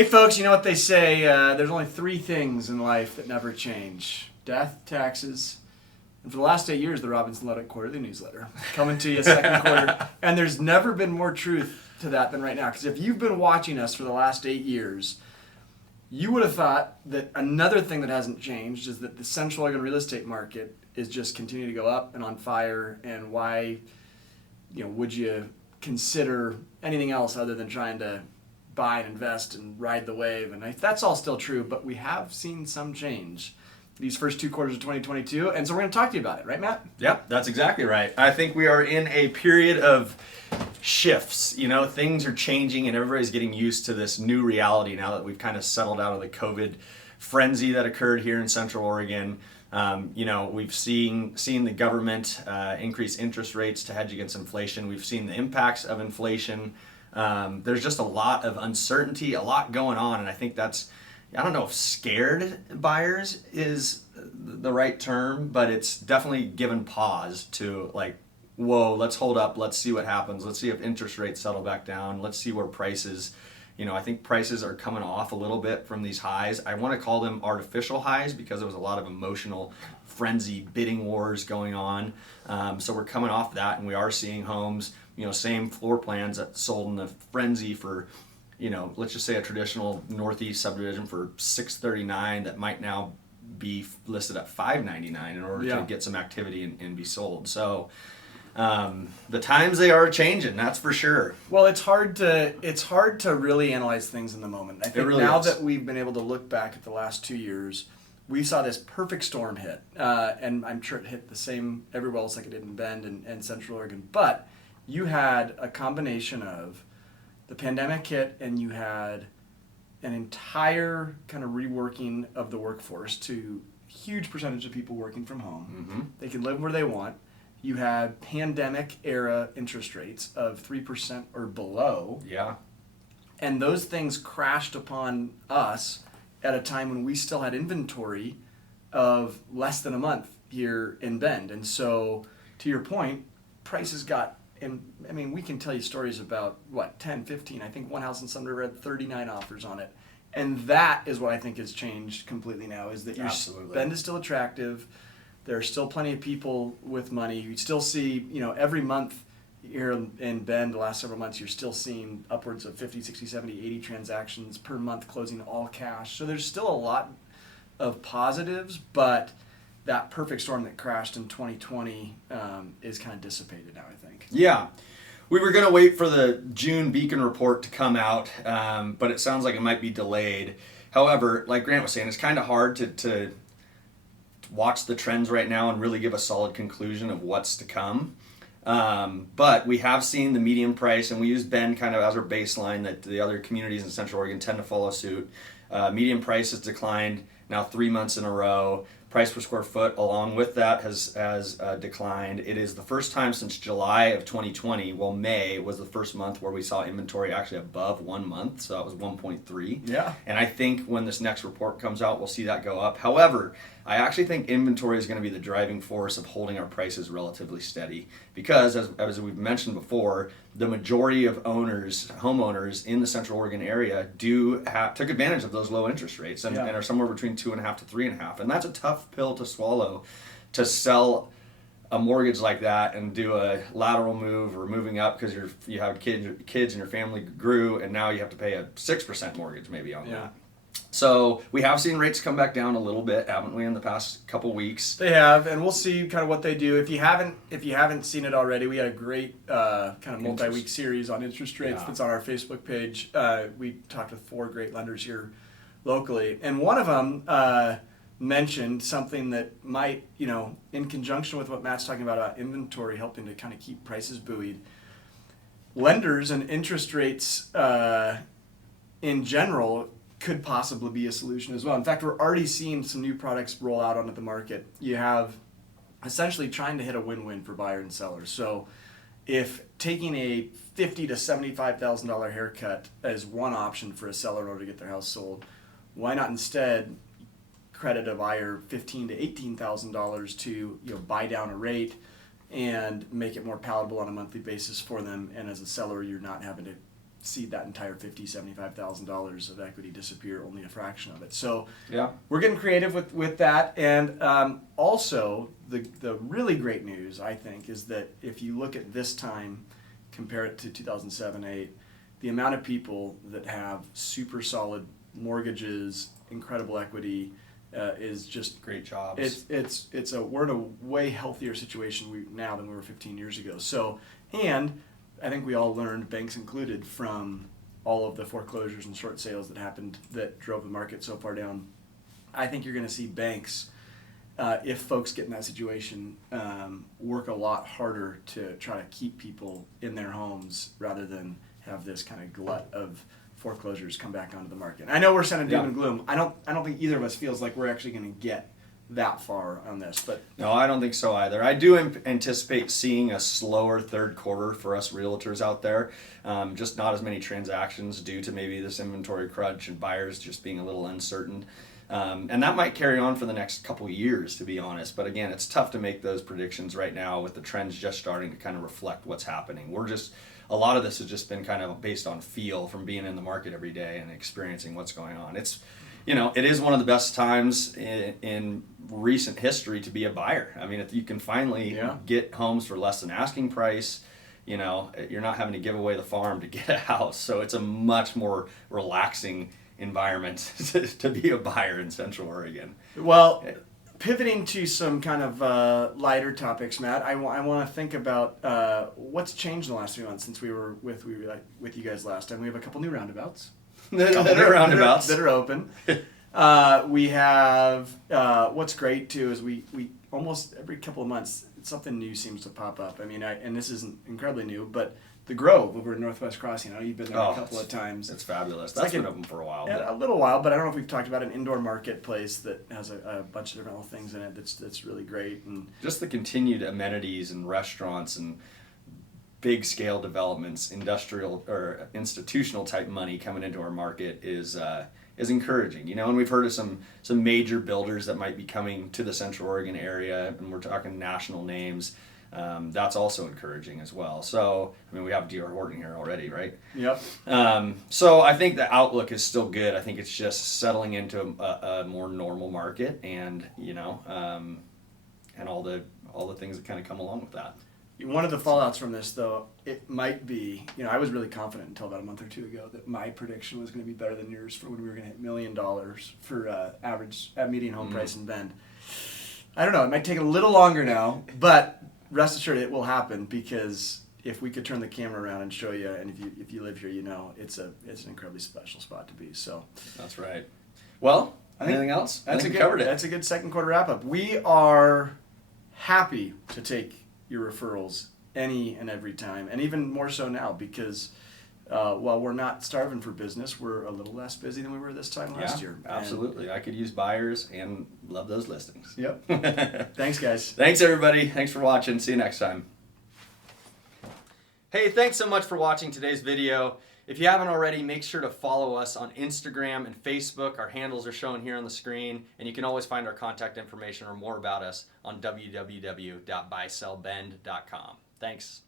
Hey folks, you know what they say, there's only three things in life that never change. Death, taxes, and for the last 8 years, the Newsletter Qtr, the newsletter, coming to you second quarter. And there's never been more truth to that than right now. Because if you've been watching us for the last 8 years, you would have thought that another thing that hasn't changed is that the Central Oregon real estate market is just continuing to go up and on fire. And why, would you consider anything else other than trying to buy and invest and ride the wave? And that's all still true, but we have seen some change these first 2 quarters of 2022, and so we're going to talk to you about it, right, Matt? Yep, that's exactly right. I think we are in a period of shifts. Things are changing, and everybody's getting used to this new reality now that we've kind of settled out of the COVID frenzy that occurred here in Central Oregon. We've seen the government increase interest rates to hedge against inflation. We've seen the impacts of inflation. There's just a lot of uncertainty, a lot going on, and I think I don't know if scared buyers is the right term, but it's definitely given pause to whoa, let's hold up, let's see what happens, let's see if interest rates settle back down, let's see where prices, I think prices are coming off a little bit from these highs. I want to call them artificial highs because there was a lot of emotional frenzy bidding wars going on. So we're coming off that, and we are seeing homes, same floor plans that sold in the frenzy for, let's just say a traditional Northeast subdivision for $639 that might now be listed at $599 in order to get some activity and be sold. So the times, they are changing, that's for sure. Well, it's hard to really analyze things in the moment. I think really now that we've been able to look back at the last 2 years, we saw this perfect storm hit, and I'm sure it hit the same everywhere else like it did in Bend and Central Oregon. But you had a combination of the pandemic hit, and you had an entire kind of reworking of the workforce to a huge percentage of people working from home. Mm-hmm. They can live where they want. You had pandemic era interest rates of 3% or below. Yeah. And those things crashed upon us at a time when we still had inventory of less than a month here in Bend. And so, to your point, prices got, and I mean, we can tell you stories about 10, 15. I think one house in Sunbury had 39 offers on it. And that is what I think has changed completely now, is that Bend is still attractive. There are still plenty of people with money. You still see, every month here in Bend, the last several months, you're still seeing upwards of 50, 60, 70, 80 transactions per month closing all cash. So there's still a lot of positives, but that perfect storm that crashed in 2020 is kind of dissipated now, I think. Yeah. We were going to wait for the June Beacon report to come out, but it sounds like it might be delayed. However, like Grant was saying, it's kind of hard to watch the trends right now and really give a solid conclusion of what's to come. But we have seen the median price, and we use Bend kind of as our baseline that the other communities in Central Oregon tend to follow suit. Median price has declined now 3 months in a row. Price per square foot along with that has declined. It is the first time since July of 2020. Well, May was the first month where we saw inventory actually above 1 month, so that was 1.3. Yeah. And I think when this next report comes out, we'll see that go up. However, I actually think inventory is going to be the driving force of holding our prices relatively steady because, as we've mentioned before, the majority of homeowners in the Central Oregon area took advantage of those low interest rates and are somewhere between 2.5 to 3.5, and that's a tough pill to swallow, to sell a mortgage like that and do a lateral move or moving up because you have kids and your family grew, and now you have to pay a 6% mortgage maybe on that. So we have seen rates come back down a little bit, haven't we, in the past couple weeks? They have, and we'll see kind of what they do. If you haven't seen it already, we had a great kind of multi-week series on interest rates that's on our Facebook page. We talked with 4 great lenders here locally, and one of them mentioned something that might, in conjunction with what Matt's talking about inventory helping to kind of keep prices buoyed. Lenders and interest rates in general could possibly be a solution as well. In fact, we're already seeing some new products roll out onto the market. You have essentially trying to hit a win-win for buyer and seller. So if taking a $50,000 to $75,000 haircut is one option for a seller in order to get their house sold, why not instead credit a buyer $15,000 to $18,000 to buy down a rate and make it more palatable on a monthly basis for them, and as a seller you're not having to see that entire $50,000-$75,000 of equity disappear, only a fraction of it. So Yeah. we're getting creative with that. And also, the really great news, I think, is that if you look at this time, compare it to 2007-8, the amount of people that have super solid mortgages, incredible equity, is just great jobs. We're in a way healthier situation now than we were 15 years ago. So, and I think we all learned, banks included, from all of the foreclosures and short sales that happened that drove the market so far down. I think you're going to see banks, if folks get in that situation, work a lot harder to try to keep people in their homes rather than have this kind of glut of foreclosures come back onto the market. I know we're sounding doom and gloom. I don't think either of us feels like we're actually going to get that far on this, but no, I don't think so either. I do anticipate seeing a slower third quarter for us realtors out there. Just not as many transactions due to maybe this inventory crunch and buyers just being a little uncertain. And that might carry on for the next couple of years, to be honest. But again, it's tough to make those predictions right now with the trends just starting to kind of reflect what's happening. A lot of this has just been kind of based on feel from being in the market every day and experiencing what's going on. It is one of the best times in recent history to be a buyer. I mean, if you can finally get homes for less than asking price, you're not having to give away the farm to get a house. So it's a much more relaxing environment to be a buyer in Central Oregon. Well, pivoting to some kind of lighter topics, Matt, I want to think about what's changed in the last 3 months since we were with you guys last time. We have a couple new roundabouts. that are open. We have what's great too is we almost every couple of months something new seems to pop up. I mean, and this isn't incredibly new, but the Grove over in Northwest Crossing. I know you've been there a couple of times. It's fabulous. That's been open for a while. Yeah, a little while, but I don't know if we've talked about an indoor marketplace that has a bunch of different little things in it. That's really great, and just the continued amenities and restaurants and big scale developments, industrial or institutional type money coming into our market is encouraging, and we've heard of some major builders that might be coming to the Central Oregon area, and we're talking national names. That's also encouraging as well. So, I mean, we have D.R. Horton here already, right? Yep. So I think the outlook is still good. I think it's just settling into a more normal market, and and all the things that kind of come along with that. One of the fallouts from this, though, it might be, I was really confident until about a month or two ago that my prediction was going to be better than yours for when we were going to hit $1 million for average median home price in Bend. I don't know. It might take a little longer now, but rest assured it will happen, because if we could turn the camera around and show you, and if you live here, it's an incredibly special spot to be. So that's right. Well, anything else? That's a good second quarter wrap up. We are happy to take your referrals any and every time, and even more so now, because while we're not starving for business, we're a little less busy than we were this time last year. Absolutely. I could use buyers and love those listings. Yep. Thanks, guys. Thanks, everybody. Thanks for watching. See you next time. Hey, thanks so much for watching today's video. If you haven't already, make sure to follow us on Instagram and Facebook. Our handles are shown here on the screen, and you can always find our contact information or more about us on www.buysellbend.com. Thanks.